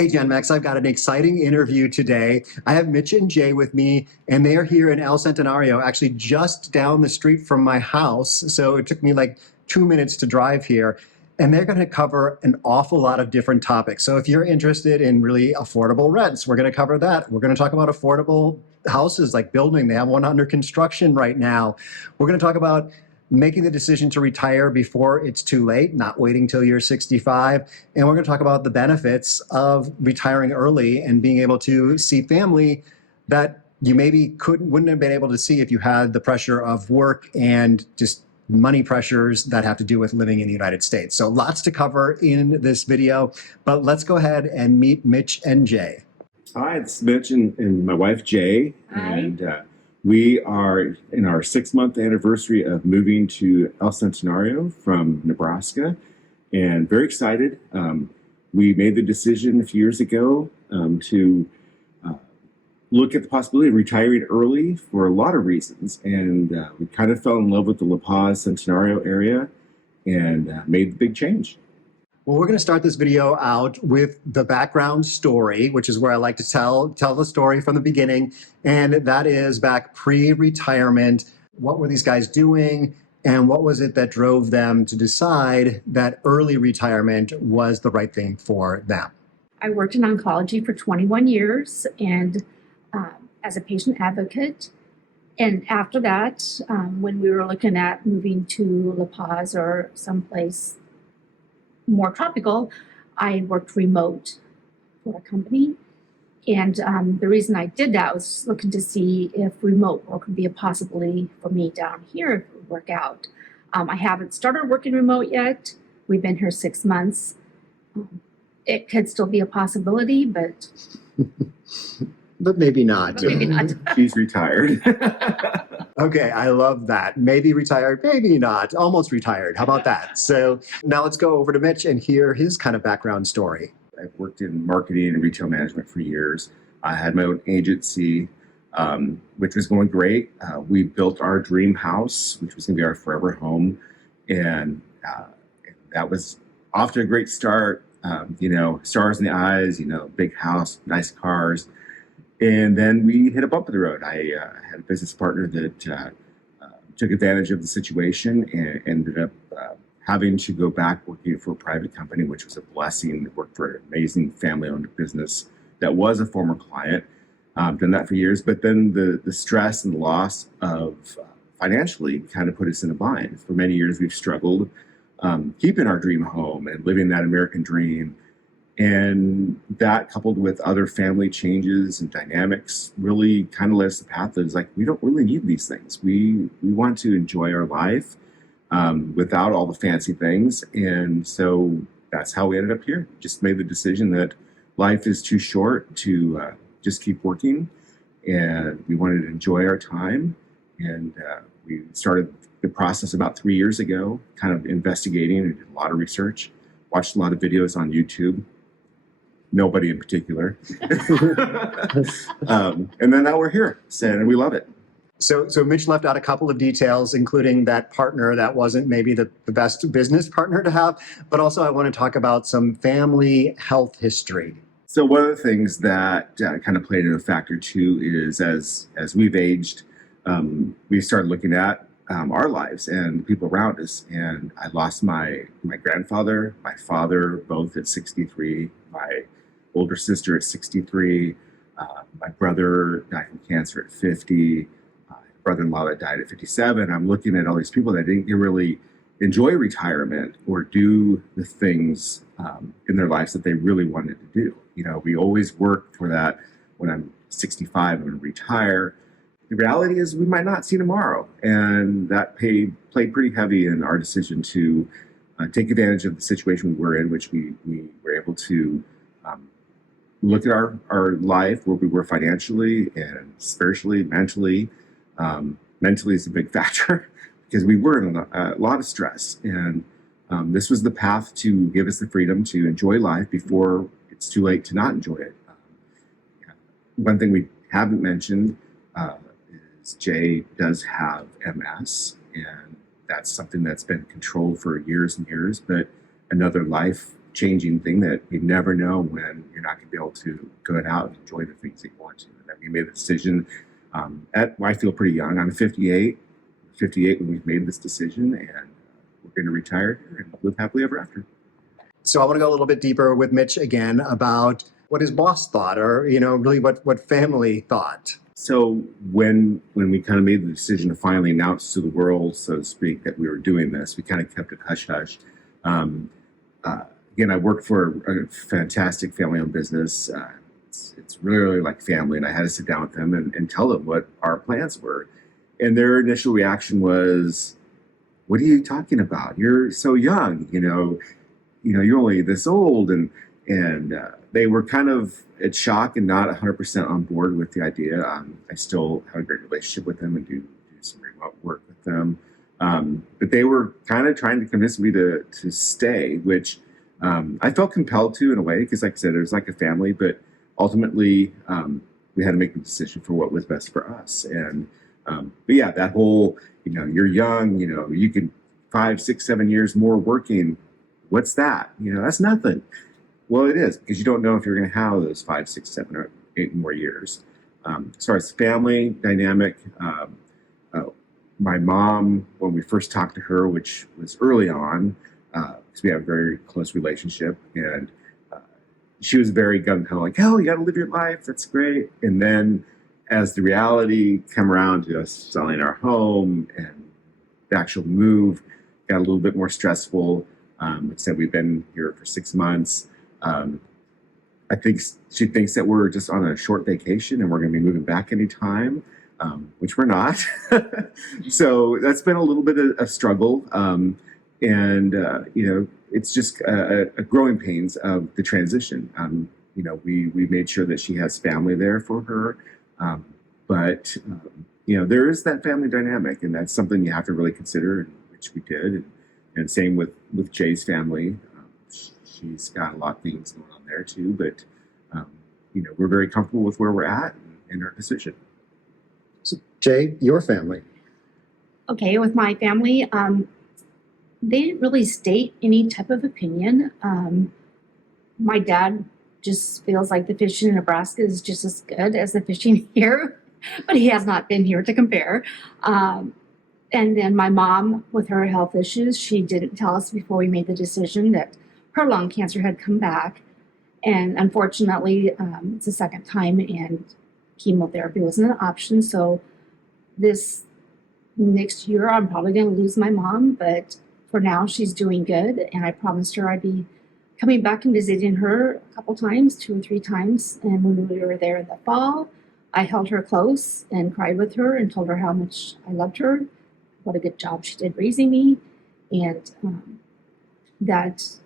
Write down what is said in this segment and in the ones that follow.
Hey, Gen Max, I've got an exciting interview today. I have Mitch and J with me, and they are here in El Centenario, actually just down the street from my house. So it took me like 2 minutes to drive here. And they're going to cover an awful lot of different topics. So if you're interested in really affordable rents, we're going to cover that. We're going to talk about affordable houses like building. They have one under construction right now. We're going to talk about making the decision to retire before it's too late, not waiting till you're 65. And we're going to talk about the benefits of retiring early and being able to see family that you maybe wouldn't have been able to see if you had the pressure of work and just money pressures that have to do with living in the United States. So lots to cover in this video, but let's go ahead and meet Mitch and Jay. Hi, it's Mitch and my wife Jay. Hi. And we are in our 6-month anniversary of moving to El Centenario from Nebraska, and very excited. We made the decision a few years ago to look at the possibility of retiring early for a lot of reasons, and we kind of fell in love with the La Paz Centenario area and made the big change. Well, we're going to start this video out with the background story, which is where I like to tell the story from the beginning. And that is back pre-retirement. What were these guys doing? And what was it that drove them to decide that early retirement was the right thing for them? I worked in oncology for 21 years and as a patient advocate. And after that, when we were looking at moving to La Paz or someplace more tropical, I worked remote for a company. And the reason I did that was looking to see if remote work would be a possibility for me down here if it would work out. I haven't started working remote yet. We've been here 6 months. It could still be a possibility, but But maybe not. maybe not. She's retired. Okay, I love that. Maybe retired, maybe not. Almost retired. How about that? So now let's go over to Mitch and hear his kind of background story. I've worked in marketing and retail management for years. I had my own agency, which was going great. We built our dream house, which was going to be our forever home. And that was off to a great start. Stars in the eyes, big house, nice cars. And then we hit a bump in the road. I had a business partner that took advantage of the situation and ended up having to go back working for a private company, which was a blessing. Worked for an amazing family-owned business that was a former client. Done that for years, but then the stress and the loss of financially kind of put us in a bind. For many years, we've struggled keeping our dream home and living that American dream. And that, coupled with other family changes and dynamics, really kind of led us the path that is like, we don't really need these things. We want to enjoy our life without all the fancy things. And so that's how we ended up here. Just made the decision that life is too short to just keep working. And we wanted to enjoy our time. And we started the process about 3 years ago, kind of investigating and did a lot of research, watched a lot of videos on YouTube. Nobody in particular. And then now we're here, and we love it. So Mitch left out a couple of details, including that partner that wasn't maybe the best business partner to have, but also I want to talk about some family health history. So one of the things that kind of played into a factor too is as we've aged, we started looking at our lives and people around us. And I lost my grandfather, my father, both at 63, my older sister at 63, my brother died from cancer at 50, brother-in-law that died at 57. I'm looking at all these people that didn't really enjoy retirement or do the things in their lives that they really wanted to do. We always work for that. When I'm 65, I'm going to retire. The reality is we might not see tomorrow. And that played pretty heavy in our decision to take advantage of the situation we were in, which we were able to look at our life, where we were financially and spiritually, mentally. Mentally is a big factor because we were in a lot of stress. And this was the path to give us the freedom to enjoy life before it's too late to not enjoy it. One thing we haven't mentioned is Jay does have MS, and that's something that's been controlled for years and years, but another life changing thing that you never know when you're not going to be able to go out and enjoy the things that you want to. And that we made the decision I feel pretty young. I'm 58 when we've made this decision, and we're going to retire here and live happily ever after. So I want to go a little bit deeper with Mitch again about what his boss thought, or really what family thought. So when we kind of made the decision to finally announce to the world, so to speak, that we were doing this, we kind of kept it hush-hush. Again, I work for a fantastic family-owned business. It's really like family, and I had to sit down with them and tell them what our plans were. And their initial reaction was, "What are you talking about? You're so young, you're only this old." And they were kind of at shock and not 100% on board with the idea. I still have a great relationship with them and do some remote work with them. But they were kind of trying to convince me to stay, which I felt compelled to in a way, because like I said, it was like a family, but ultimately we had to make the decision for what was best for us. And but yeah, that whole, you're young, you can 5, 6, 7 years more working. What's that? That's nothing. Well, it is, because you don't know if you're going to have those 5, 6, 7, or 8 more years. As far as family dynamic, my mom, when we first talked to her, which was early on, because we have a very close relationship, and she was very gung-ho, like, "Oh, you got to live your life. That's great." And then as the reality came around to us selling our home and the actual move got a little bit more stressful, said we've been here for 6 months. I think she thinks that we're just on a short vacation and we're going to be moving back anytime, which we're not. So that's been a little bit of a struggle. It's just a growing pains of the transition. We made sure that she has family there for her. But there is that family dynamic, and that's something you have to really consider, which we did. And same with Jay's family. She's got a lot of things going on there too, but we're very comfortable with where we're at and our decision. So Jay, your family. Okay, with my family, they didn't really state any type of opinion. My dad just feels like the fishing in Nebraska is just as good as the fishing here, but he has not been here to compare. And then my mom, with her health issues, she didn't tell us before we made the decision that her lung cancer had come back. And unfortunately, it's the second time, and chemotherapy wasn't an option. So this next year, I'm probably going to lose my mom, but for now, she's doing good. And I promised her I'd be coming back and visiting her a couple times, 2 or 3 times. And when we were there in the fall, I held her close and cried with her and told her how much I loved her, what a good job she did raising me, and that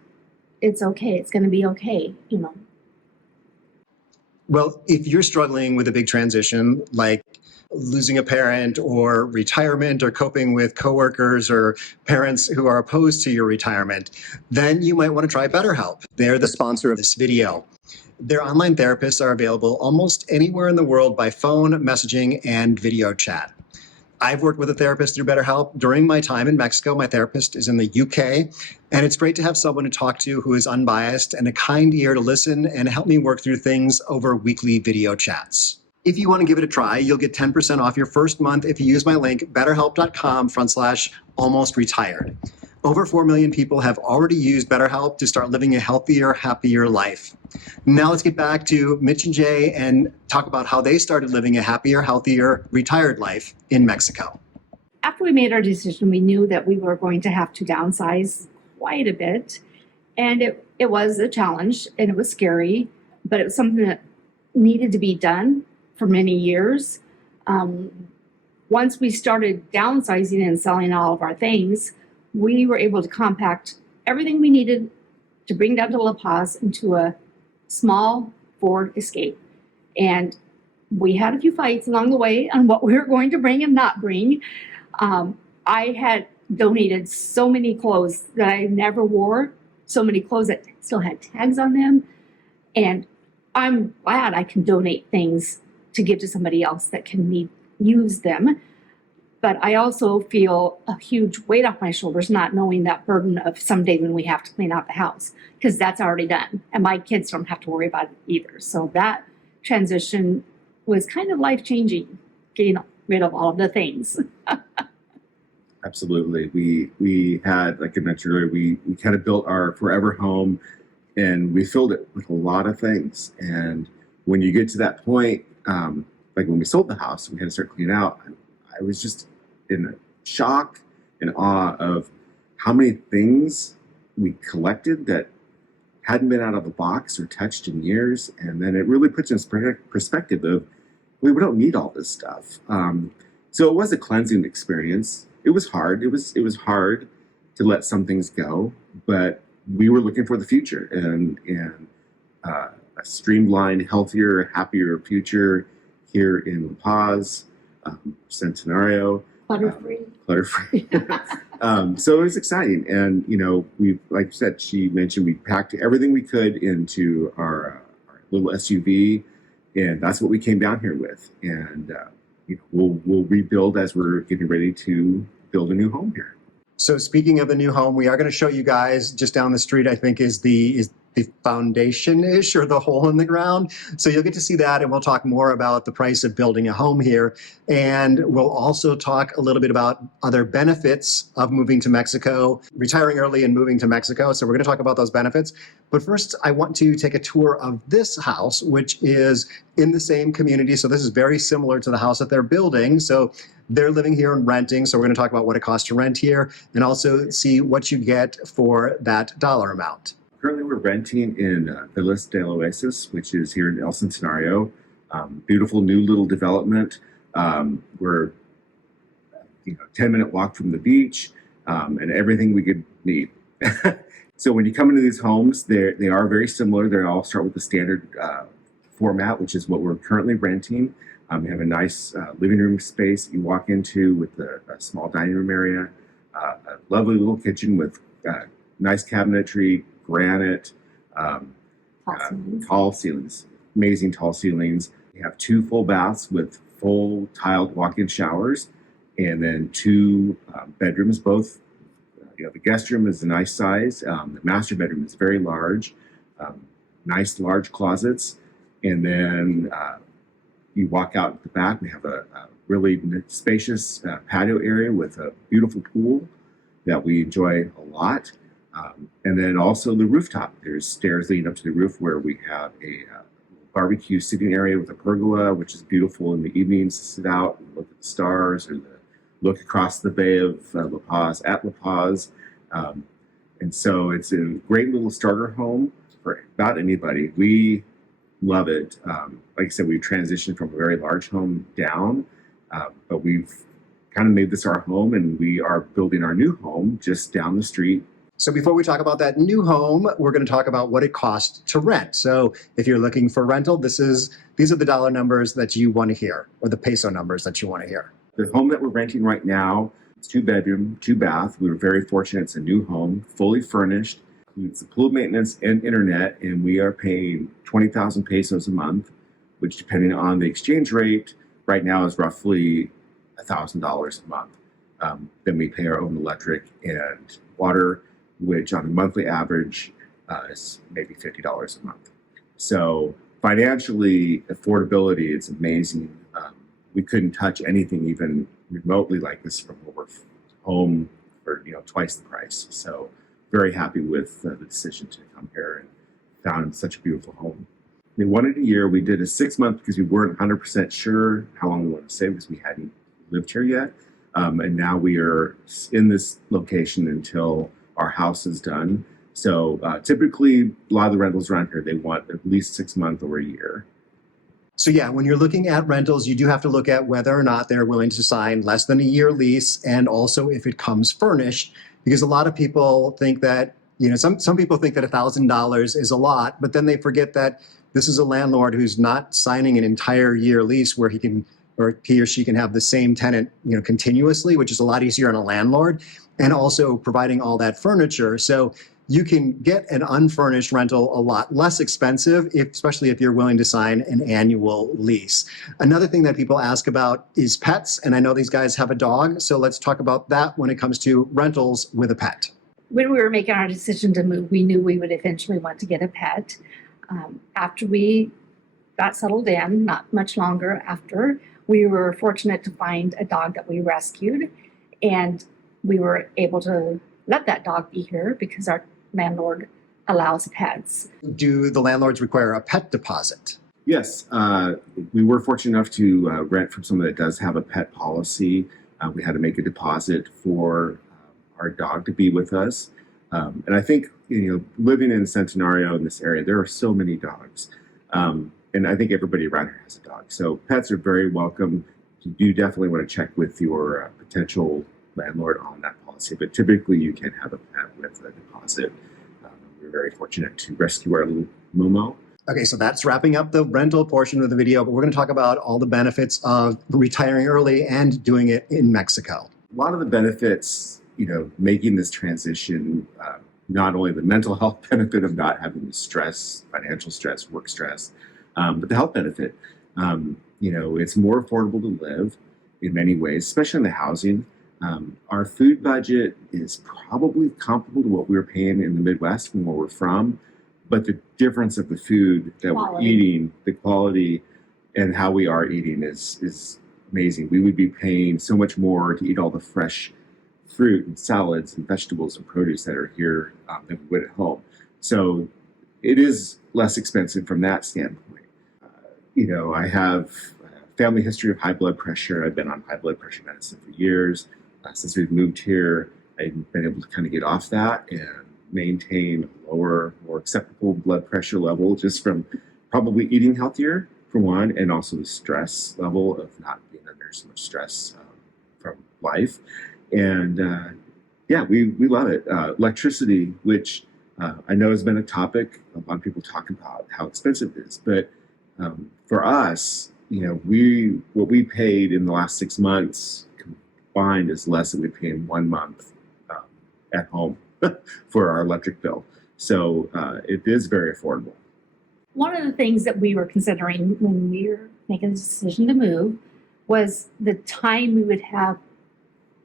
it's okay. It's going to be okay, Well, if you're struggling with a big transition, like losing a parent or retirement or coping with coworkers or parents who are opposed to your retirement, then you might want to try BetterHelp. They're the sponsor of this video. Their online therapists are available almost anywhere in the world by phone, messaging, and video chat. I've worked with a therapist through BetterHelp. During my time in Mexico, my therapist is in the UK, and it's great to have someone to talk to who is unbiased and a kind ear to listen and help me work through things over weekly video chats. If you want to give it a try, you'll get 10% off your first month if you use my link, betterhelp.com/almostretired. Over 4 million people have already used BetterHelp to start living a healthier, happier life. Now let's get back to Mitch and Jay and talk about how they started living a happier, healthier, retired life in Mexico. After we made our decision, we knew that we were going to have to downsize quite a bit. And it was a challenge, and it was scary, but it was something that needed to be done for many years. Once we started downsizing and selling all of our things, we were able to compact everything we needed to bring down to La Paz into a small Ford Escape. And we had a few fights along the way on what we were going to bring and not bring. I had donated so many clothes that I never wore, so many clothes that still had tags on them. And I'm glad I can donate things to give to somebody else that can use them. But I also feel a huge weight off my shoulders, not knowing that burden of someday when we have to clean out the house, because that's already done. And my kids don't have to worry about it either. So that transition was kind of life-changing, getting rid of all of the things. Absolutely. We had, like I mentioned earlier, we kind of built our forever home, and we filled it with a lot of things. And when you get to that point, like when we sold the house, we had to start cleaning out. I was just in shock and awe of how many things we collected that hadn't been out of the box or touched in years. And then it really puts in perspective of, we don't need all this stuff. So it was a cleansing experience. It was hard. It was hard to let some things go, but we were looking for the future and a streamlined, healthier, happier future here in La Paz, Centenario. Clutter-free. So it was exciting. And, we, like you said, she mentioned we packed everything we could into our little SUV, and that's what we came down here with. And, we'll rebuild as we're getting ready to build a new home here. So speaking of the new home, we are going to show you guys just down the street, I think, is the foundation-ish or the hole in the ground. So you'll get to see that, and we'll talk more about the price of building a home here. And we'll also talk a little bit about other benefits of moving to Mexico, retiring early and moving to Mexico. So we're going to talk about those benefits. But first, I want to take a tour of this house, which is in the same community. So this is very similar to the house that they're building. So they're living here and renting. So we're going to talk about what it costs to rent here and also see what you get for that dollar amount. Currently, we're renting in Villas del Oasis, which is here in El Centenario. Beautiful new little development. We're 10-minute walk from the beach, and everything we could need. So when you come into these homes, they are very similar. They all start with the standard format, which is what we're currently renting. We have a nice living room space you walk into with a small dining room area, a lovely little kitchen with nice cabinetry, granite, tall ceilings, amazing tall ceilings. We have 2 full baths with full tiled walk-in showers, and then 2 bedrooms. Both, the guest room is a nice size. The master bedroom is very large, nice large closets, and then you walk out the back. We have a really spacious patio area with a beautiful pool that we enjoy a lot. And then also the rooftop. There's stairs leading up to the roof where we have a barbecue sitting area with a pergola, which is beautiful in the evenings to sit out and look at the stars or look across the bay of La Paz at La Paz. And so it's a great little starter home for about anybody. We love it. Like I said, we've transitioned from a very large home down, but we've kind of made this our home, and we are building our new home just down the street. So before we talk about that new home, we're going to talk about what it costs to rent. So if you're looking for rental, these are the dollar numbers that you want to hear, or the peso numbers that you want to hear. The home that we're renting right now, it's 2-bedroom, 2-bath. We were very fortunate. It's a new home, fully furnished. It's a pool maintenance and internet, and we are paying 20,000 pesos a month, which, depending on the exchange rate, right now is roughly $1,000 a month. Then we pay our own electric and water, which on a monthly average is maybe $50 a month. So financially, affordability, it's amazing. We couldn't touch anything even remotely like this from over home for twice the price. So very happy with the decision to come here and found such a beautiful home. We wanted a year. We did a 6-month because we weren't 100% sure how long we wanted to stay because we hadn't lived here yet. And now we are in this location until our house is done. So typically, a lot of the rentals around here, they want at least 6 months or a year. So yeah, when you're looking at rentals, you do have to look at whether or not they're willing to sign less than a year lease, and also if it comes furnished, because a lot of people think that, some people think that $1,000 is a lot, but then they forget that this is a landlord who's not signing an entire year lease where he or she can have the same tenant, continuously, which is a lot easier on a landlord, and also providing all that furniture. So you can get an unfurnished rental a lot less expensive, especially if you're willing to sign an annual lease. Another thing that people ask about is pets, and I know these guys have a dog, so let's talk about that when it comes to rentals with a pet. When we were making our decision to move, we knew we would eventually want to get a pet. After we got settled in, not much longer after, we were fortunate to find a dog that we rescued, and we were able to let that dog be here because our landlord allows pets. Do the landlords require a pet deposit? Yes, we were fortunate enough to rent from someone that does have a pet policy. We had to make a deposit for our dog to be with us. And I think, living in Centenario in this area, there are so many dogs. And I think everybody around here has a dog. So pets are very welcome. You do definitely want to check with your potential landlord on that policy. But typically you can have a pet with a deposit. We're very fortunate to rescue our little Momo. Okay, so that's wrapping up the rental portion of the video, but we're going to talk about all the benefits of retiring early and doing it in Mexico. A lot of the benefits, making this transition, not only the mental health benefit of not having the stress, financial stress, work stress, but the health benefit. It's more affordable to live in many ways, especially in the housing. Our food budget is probably comparable to what we were paying in the Midwest from where we're from, but the difference of the food that we're eating, the quality, and how we are eating is amazing. We would be paying so much more to eat all the fresh fruit and salads and vegetables and produce that are here than we would at home. So it is less expensive from that standpoint. I have a family history of high blood pressure. I've been on high blood pressure medicine for years. Since we've moved here, I've been able to kind of get off that and maintain a lower, more acceptable blood pressure level just from probably eating healthier, for one, and also the stress level of not being under so much stress from life. And we love it. Electricity, which I know has been a topic. A lot of people talk about how expensive it is, but for us, what we paid in the last 6 months combined is less than we pay in 1 month at home for our electric bill. So it is very affordable. One of the things that we were considering when we were making the decision to move was the time we would have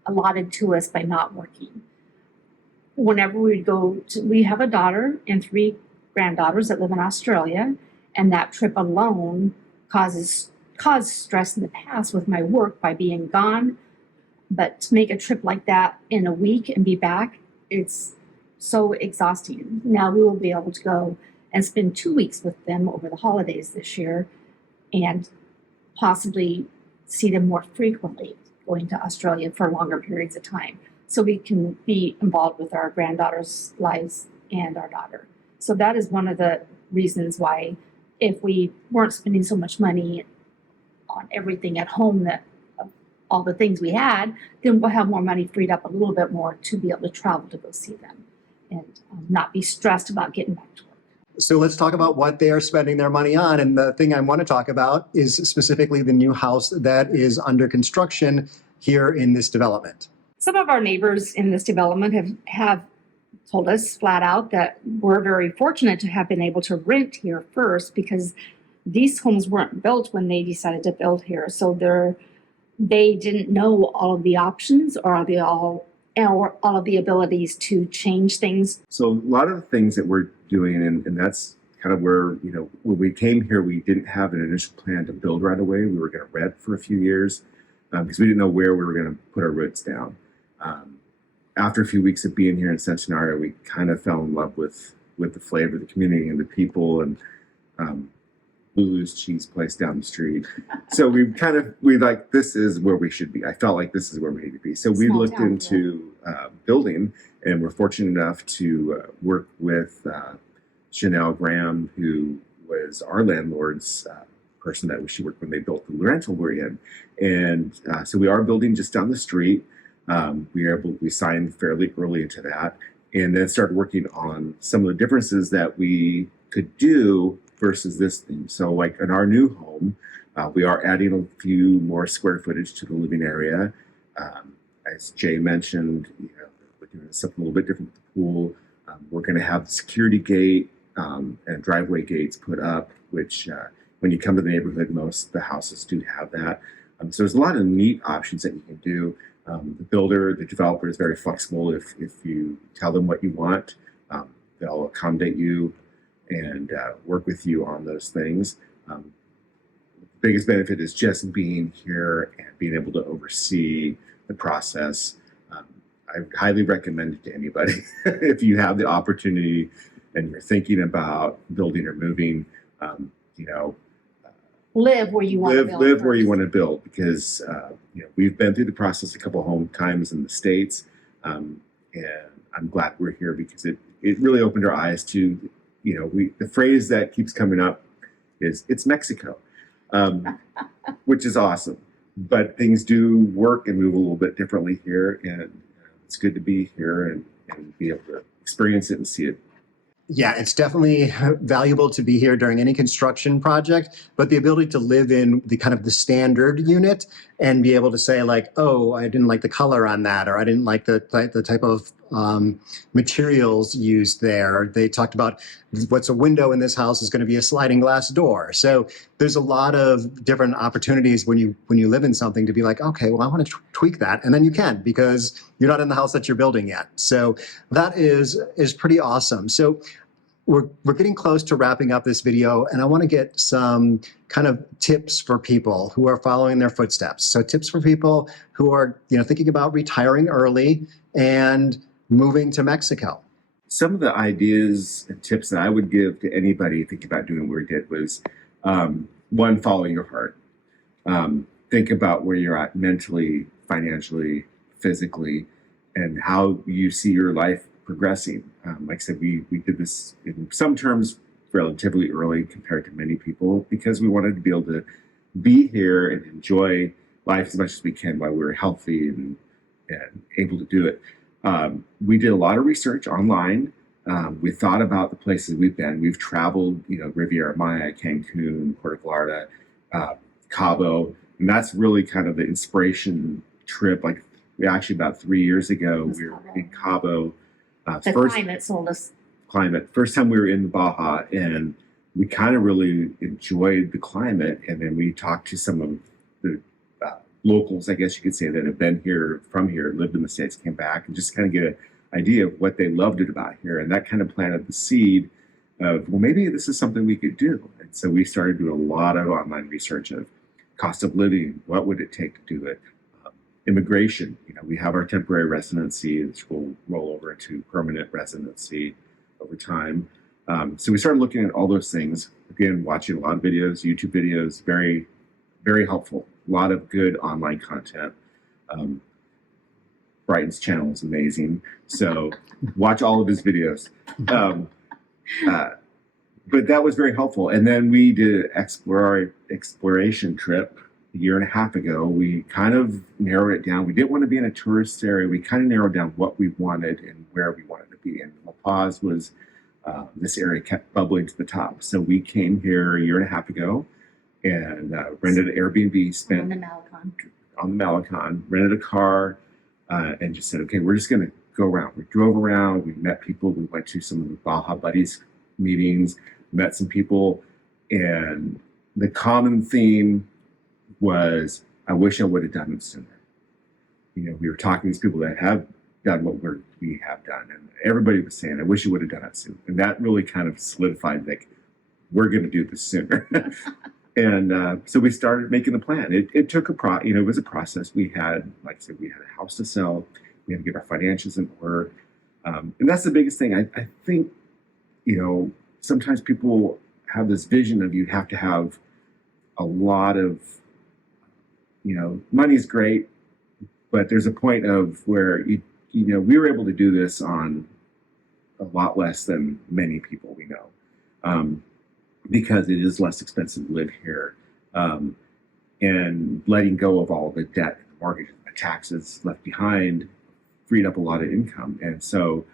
allotted to us by not working. Whenever we have a daughter and 3 granddaughters that live in Australia, and that trip alone caused stress in the past with my work by being gone. But to make a trip like that in a week and be back, it's so exhausting. Now we will be able to go and spend 2 weeks with them over the holidays this year and possibly see them more frequently going to Australia for longer periods of time. So we can be involved with our granddaughters' lives and our daughter. So that is one of the reasons why, if we weren't spending so much money on everything at home, that all the things we had, then we'll have more money freed up a little bit more to be able to travel to go see them and not be stressed about getting back to work. So let's talk about what they are spending their money on. And the thing I want to talk about is specifically the new house that is under construction here in this development. Some of our neighbors in this development have told us flat out that we're very fortunate to have been able to rent here first, because these homes weren't built when they decided to build here. So they didn't know all of the options or all of the abilities to change things. So a lot of the things that we're doing, and that's kind of where, when we came here, we didn't have an initial plan to build right away. We were going to rent for a few years because we didn't know where we were going to put our roots down. After a few weeks of being here in Centenario, we kind of fell in love with the flavor of the community and the people, and Blue's cheese place down the street. So we like, this is where we should be. I felt like this is where we need to be. So we looked into building, and we're fortunate enough to work with Chanel Graham, who was our landlord's person that she worked when they built the rental we're in. And so we are building just down the street. We signed fairly early into that, and then started working on some of the differences that we could do versus this thing. So like in our new home, we are adding a few more square footage to the living area. As Jay mentioned, we're doing something a little bit different with the pool. We're going to have the security gate and driveway gates put up, which when you come to the neighborhood, most of the houses do have that. So there's a lot of neat options that you can do. The developer is very flexible. If you tell them what you want, they'll accommodate you and work with you on those things. The biggest benefit is just being here and being able to oversee the process. I highly recommend it to anybody. If you have the opportunity and you're thinking about building or moving, Live where you want to build. Live where you want to build, because we've been through the process a couple home times in the States, and I'm glad we're here because it really opened our eyes to, the phrase that keeps coming up is "it's Mexico," which is awesome. But things do work and move a little bit differently here, and it's good to be here and be able to experience it and see it. Yeah, it's definitely valuable to be here during any construction project, but the ability to live in the kind of the standard unit and be able to say like, oh, I didn't like the color on that, or I didn't like the type of materials used there. They talked about what's a window in this house is going to be a sliding glass door. So there's a lot of different opportunities when you live in something to be like, okay, well, I want to tweak that. And then you can, because you're not in the house that you're building yet. So that is pretty awesome. So we're getting close to wrapping up this video, and I want to get some kind of tips for people who are following their footsteps. So tips for people who are, thinking about retiring early and moving to Mexico. Some of the ideas and tips that I would give to anybody thinking about doing what we did was, one, follow your heart. Think about where you're at mentally, financially, physically, and how you see your life progressing. Like I said, we did this in some terms relatively early compared to many people, because we wanted to be able to be here and enjoy life as much as we can while we were healthy and able to do it. We did a lot of research online. We thought about the places we've been. We've traveled, Riviera Maya, Cancun, Puerto Vallarta, Cabo, and that's really kind of the inspiration trip. Like we actually about 3 years ago, we were in Cabo. Climate sold us. First time we were in the Baja, and we kind of really enjoyed the climate. And then we talked to some of the locals, I guess you could say, that have been here, from here, lived in the States, came back, and just kind of get an idea of what they loved it about here. And that kind of planted the seed of, well, maybe this is something we could do. And so we started doing a lot of online research of cost of living, what would it take to do it, immigration. We have our temporary residency, which will roll over into permanent residency over time. So we started looking at all those things. Again, watching a lot of videos, YouTube videos, very, very helpful. A lot of good online content. Brighton's channel is amazing, so watch all of his videos. But that was very helpful. And then we did an exploration trip a year and a half ago. We kind of narrowed it down. We didn't want to be in a tourist area. We kind of narrowed down what we wanted and where we wanted to be. And La Paz was, this area kept bubbling to the top. So we came here a year and a half ago and rented an Airbnb, spent on the Malecon, rented a car, and just said, okay, we're just going to go around. We drove around, we met people, we went to some of the Baja Buddies meetings, met some people, and the common theme was, I wish I would have done it sooner. We were talking to these people that have done what we have done, and everybody was saying, I wish you would have done it sooner. And that really kind of solidified, like, we're going to do this sooner. And so we started making the plan. It took it was a process. We had, like I said, we had a house to sell. We had to get our financials in order. And that's the biggest thing. I think, sometimes people have this vision of you have to have a lot of, money's great, but there's a point of where, we were able to do this on a lot less than many people we know. Because it is less expensive to live here, and letting go of all the debt, the mortgage, the taxes left behind, freed up a lot of income. And so,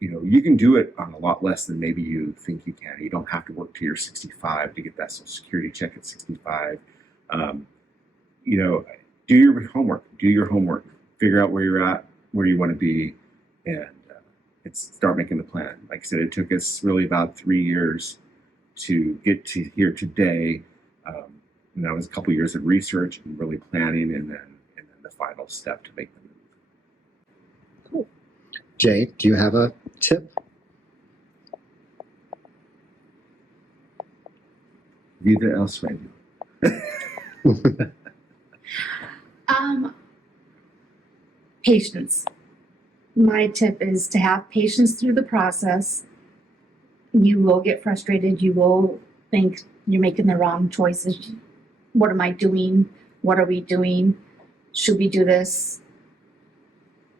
you can do it on a lot less than maybe you think you can. You don't have to work till you're 65 to get that Social Security check at 65. Do your homework, figure out where you're at, where you want to be, and start making the plan. Like I said, it took us really about 3 years to get to here today. And that was a couple of years of research and really planning, and then the final step to make the move. Cool. Jay, do you have a tip? Viva el sueño. Patience. My tip is to have patience through the process. You will get frustrated. You will think you're making the wrong choices. What am I doing? What are we doing? Should we do this?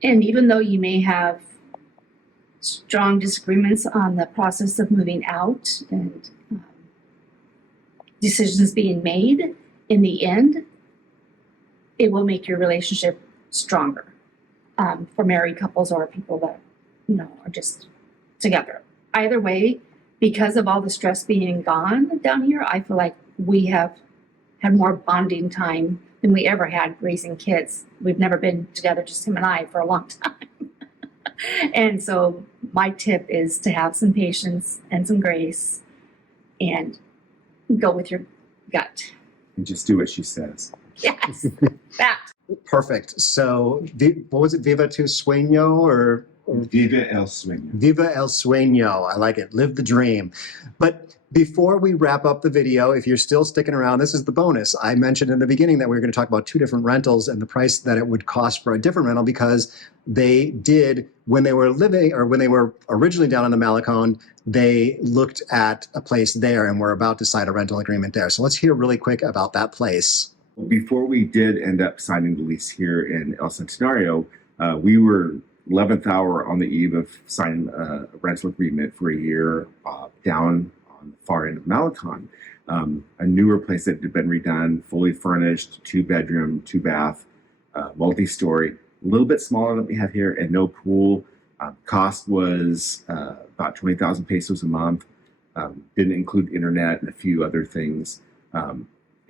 And even though you may have strong disagreements on the process of moving out and decisions being made, in the end, it will make your relationship stronger. For married couples or people that, are just together. Either way, because of all the stress being gone down here, I feel like we have had more bonding time than we ever had raising kids. We've never been together, just him and I, for a long time. And so my tip is to have some patience and some grace and go with your gut. And just do what she says. Yes, that. Perfect. So, what was it? Viva tu sueño or Viva el sueño. Viva el sueño. I like it. Live the dream. But before we wrap up the video, if you're still sticking around, this is the bonus. I mentioned in the beginning that we were going to talk about 2 different rentals and the price that it would cost for a different rental, because they did, when they were living, or when they were originally down on the Malecon, they looked at a place there and were about to sign a rental agreement there. So let's hear really quick about that place. Before we did end up signing the lease here in El Centenario, we were 11th hour on the eve of signing a rental agreement for a year down on the far end of Malecon. A newer place that had been redone, fully furnished, 2-bedroom, 2-bath, multi-story, a little bit smaller than we have here, and no pool. Cost was about 20,000 pesos a month. Didn't include internet and a few other things.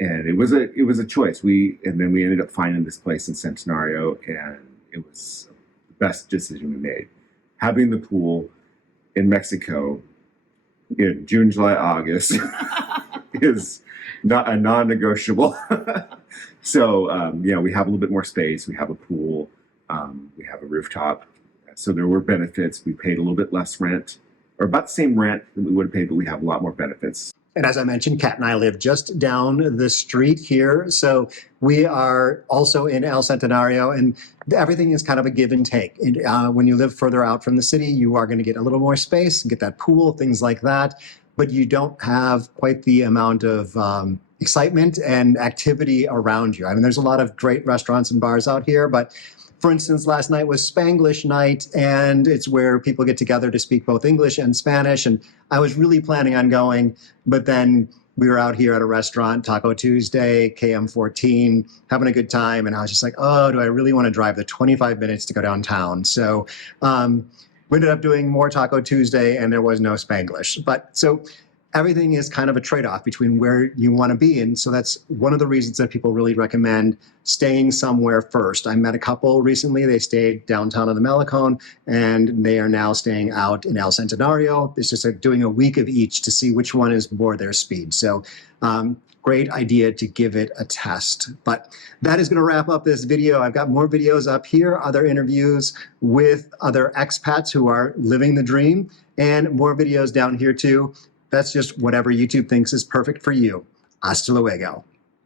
And it was a choice. And then we ended up finding this place in Centenario, and it was the best decision we made. Having the pool in Mexico in June, July, August is not a non-negotiable. So we have a little bit more space. We have a pool. We have a rooftop. So there were benefits. We paid a little bit less rent, or about the same rent that we would have paid, but we have a lot more benefits. And as I mentioned, Kat and I live just down the street here. So we are also in El Centenario, and everything is kind of a give and take. When you live further out from the city, you are going to get a little more space, get that pool, things like that. But you don't have quite the amount of excitement and activity around you. I mean, there's a lot of great restaurants and bars out here, but for instance, last night was Spanglish night, and it's where people get together to speak both English and Spanish. And I was really planning on going, but then we were out here at a restaurant, Taco Tuesday, KM14, having a good time. And I was just like, oh, do I really want to drive the 25 minutes to go downtown? So we ended up doing more Taco Tuesday, and there was no Spanglish. But so everything is kind of a trade-off between where you want to be. And so that's one of the reasons that people really recommend staying somewhere first. I met a couple recently. They stayed downtown on the Malecon, and they are now staying out in El Centenario. It's just like doing a week of each to see which one is more their speed. So great idea to give it a test. But that is going to wrap up this video. I've got more videos up here, other interviews with other expats who are living the dream, and more videos down here too. That's just whatever YouTube thinks is perfect for you. Hasta luego.